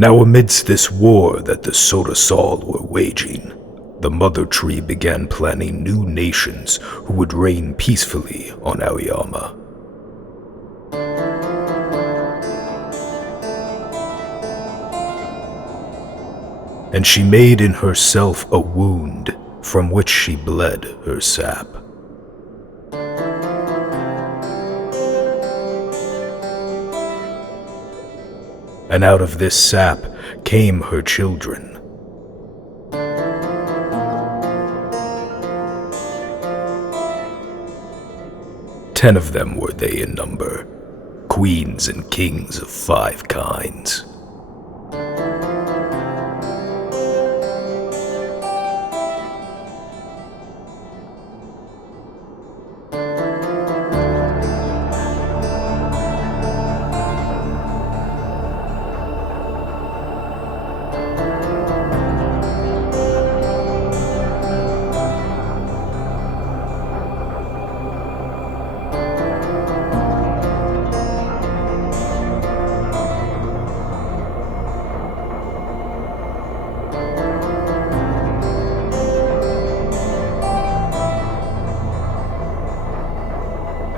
Now amidst this war that the Sodasal were waging, the Mother Tree began planning new nations who would reign peacefully on Aoyama. And she made in herself a wound from which she bled her sap. And out of this sap came her children. Ten of them were they in number, queens and kings of 5 kinds.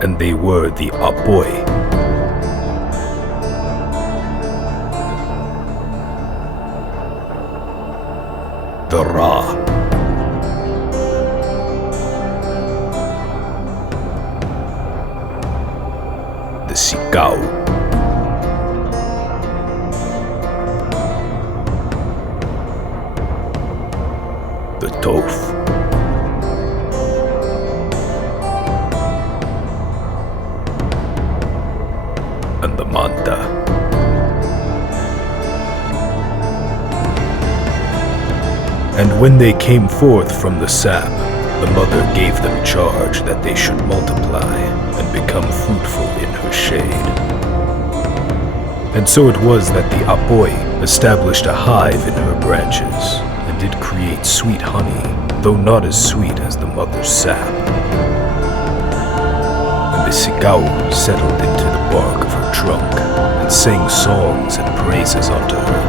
And they were the Apoy, the Ra, the Sikau, the Tof, and the Manta. And when they came forth from the sap, the Mother gave them charge that they should multiply and become fruitful in her shade. And so it was that the Apoy established a hive in her branches and did create sweet honey, though not as sweet as the Mother's sap. And the Sikau settled into the bark of her trunk and sang songs and praises unto her.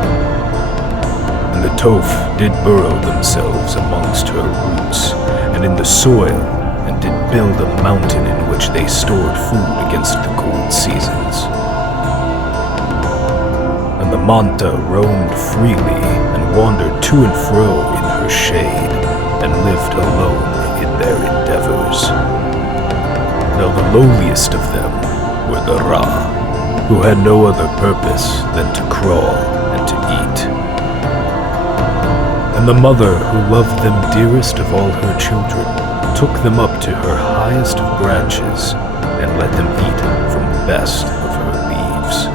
And the Tof did burrow themselves amongst her roots and in the soil, and did build a mountain in which they stored food against the cold seasons. And the Manta roamed freely and wandered to and fro in her shade, and lived alone in their endeavors. Now the lowliest of them were the Ra, who had no other purpose than to crawl and to eat. And the Mother, who loved them dearest of all her children, took them up to her highest of branches and let them eat from the best of her leaves.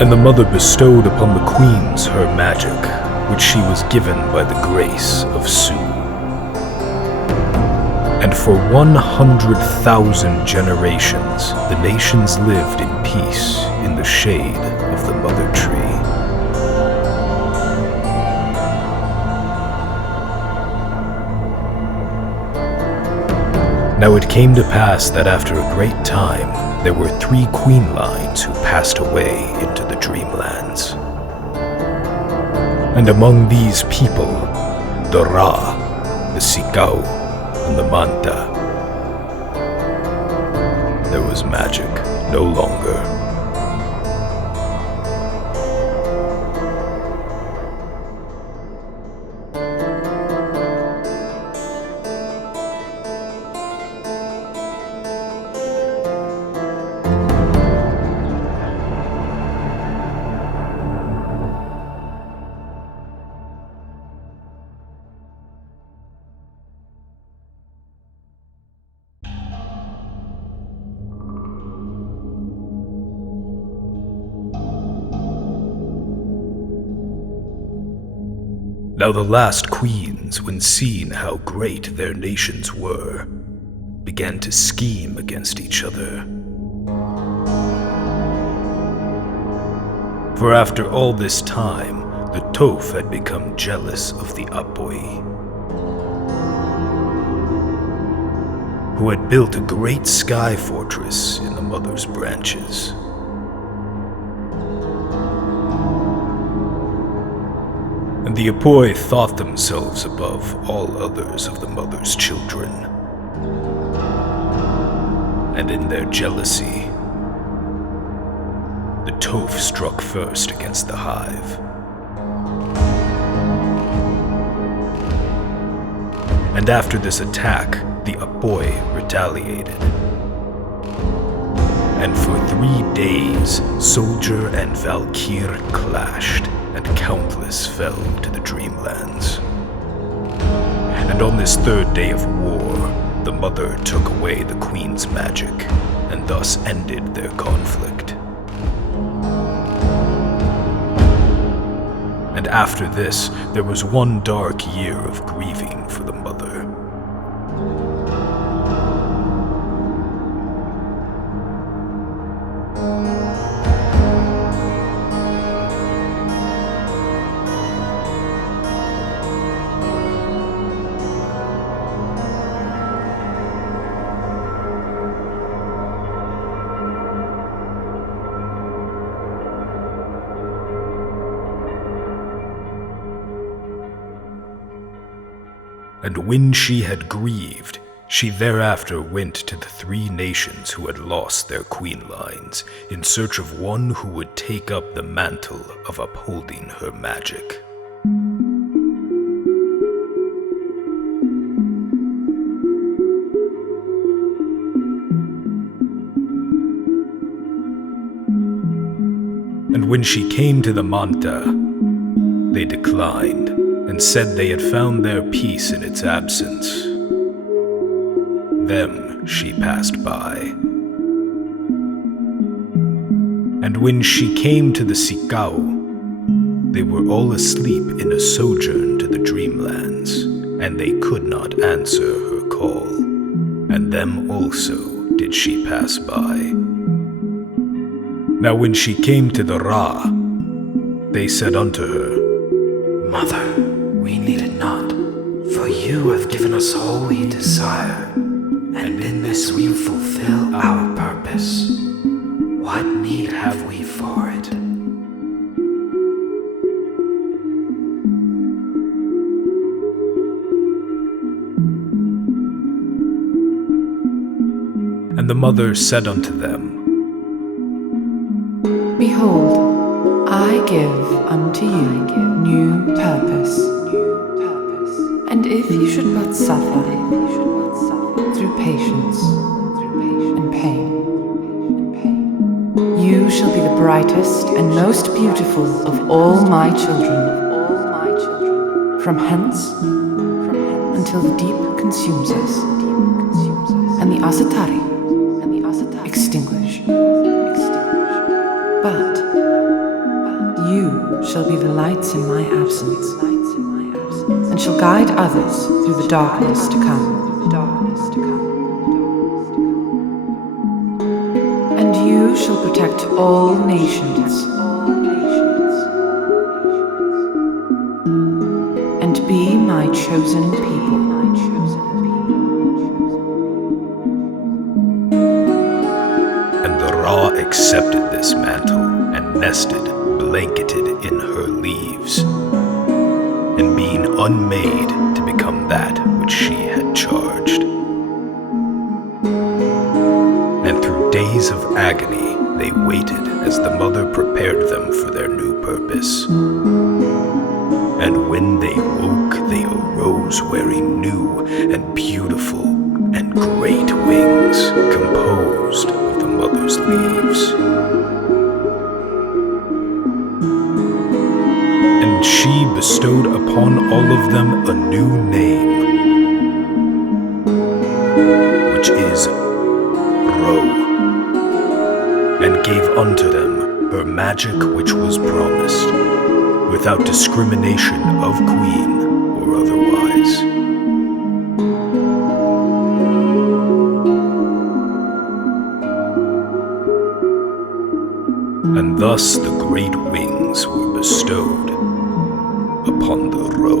And the Mother bestowed upon the queens her magic, which she was given by the grace of Su. And for 100,000 generations, the nations lived in peace in the shade of the Mother Tree. Now it came to pass that after a great time, there were 3 queen lines who passed away into the dreamlands. And among these people, the Ra, the Sikau, and the Manta, there was magic no longer. Now the last queens, when seeing how great their nations were, began to scheme against each other. For after all this time, the Tof had become jealous of the Apoy, who had built a great sky fortress in the mother's branches. And the Apoi thought themselves above all others of the mother's children. And in their jealousy, the Toph struck first against the hive. And after this attack, the Apoi retaliated. And for 3 days, Soldier and Valkyr clashed, and countless fell to the Dreamlands. And on this 3rd day of war, the mother took away the Queen's magic, and thus ended their conflict. And after this, there was 1 dark year of grieving for the mother. And when she had grieved, she thereafter went to the 3 nations who had lost their queen lines, in search of one who would take up the mantle of upholding her magic. And when she came to the Manta, they declined, and said they had found their peace in its absence. Them she passed by. And when she came to the Sikau, they were all asleep in a sojourn to the Dreamlands, and they could not answer her call, and them also did she pass by. Now when she came to the Ra, they said unto her, Mother, we need it not, for you have given us all we desire, and in this we fulfill our purpose. What need have we for it? And the mother said unto them, Behold, I give unto you new purpose. And if you should but suffer through patience and pain, you shall be the brightest and most beautiful of all my children, from hence until the deep consumes us, and the Asatari extinguish. But you shall be the lights in my absence, and shall guide others through the darkness to come. And you shall protect all nations, and be my chosen people. And the Ra accepted this mantle, and nested, blanketed in her leaves, and being unmade to become that which she had charged. And through days of agony they waited as the mother prepared them for their new purpose. And when they woke, they arose wearing new and beautiful and great wings composed of the mother's leaves. And she bestowed upon all of them a new name, which is Ro, and gave unto them her magic which was promised, without discrimination of queen or otherwise. And thus the great wings were bestowed upon the Ro.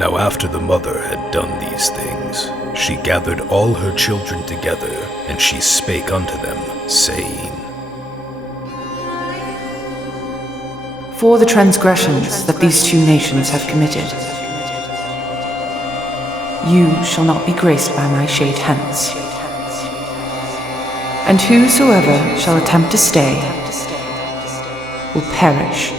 Now after the mother had done these things, she gathered all her children together, and she spake unto them, saying, For the transgressions that these two nations have committed, you shall not be graced by my shade hence. And whosoever shall attempt to stay will perish.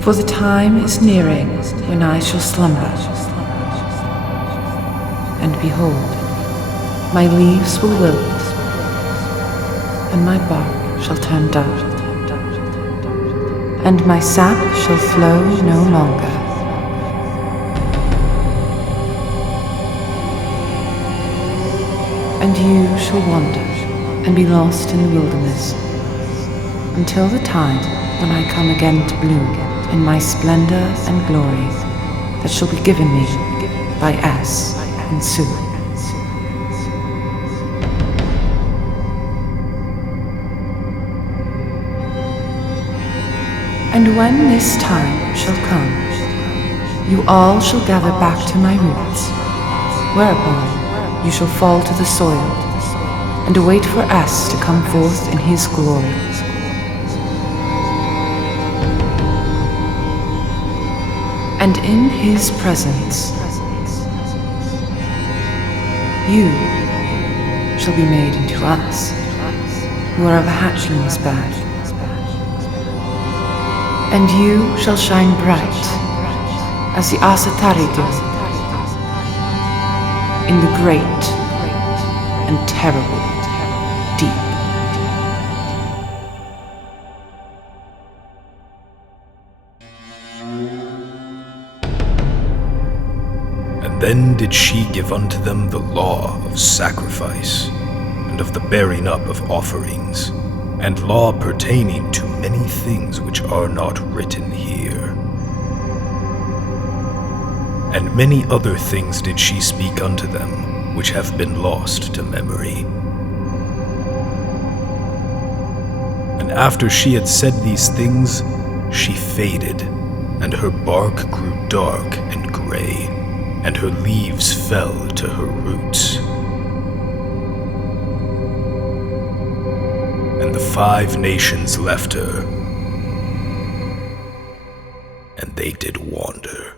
For the time is nearing when I shall slumber, and behold, my leaves will wilt, and my bark shall turn dull, and my sap shall flow no longer. And you shall wander and be lost in the wilderness until the time when I come again to bloom in my splendor and glory that shall be given me by S and Su. And when this time shall come, you all shall gather back to my roots, whereupon you shall fall to the soil and await for S to come forth in his glory. And in his presence, you shall be made into us, who are of a hatchling's birth. And you shall shine bright as the Asatari do in the great and terrible deep. And then did she give unto them the law of sacrifice, and of the bearing up of offerings, and law pertaining to many things which are not written here. And many other things did she speak unto them, which have been lost to memory. And after she had said these things, she faded, and her bark grew dark and gray, and her leaves fell to her roots. And the 5 nations left her, and they did wander.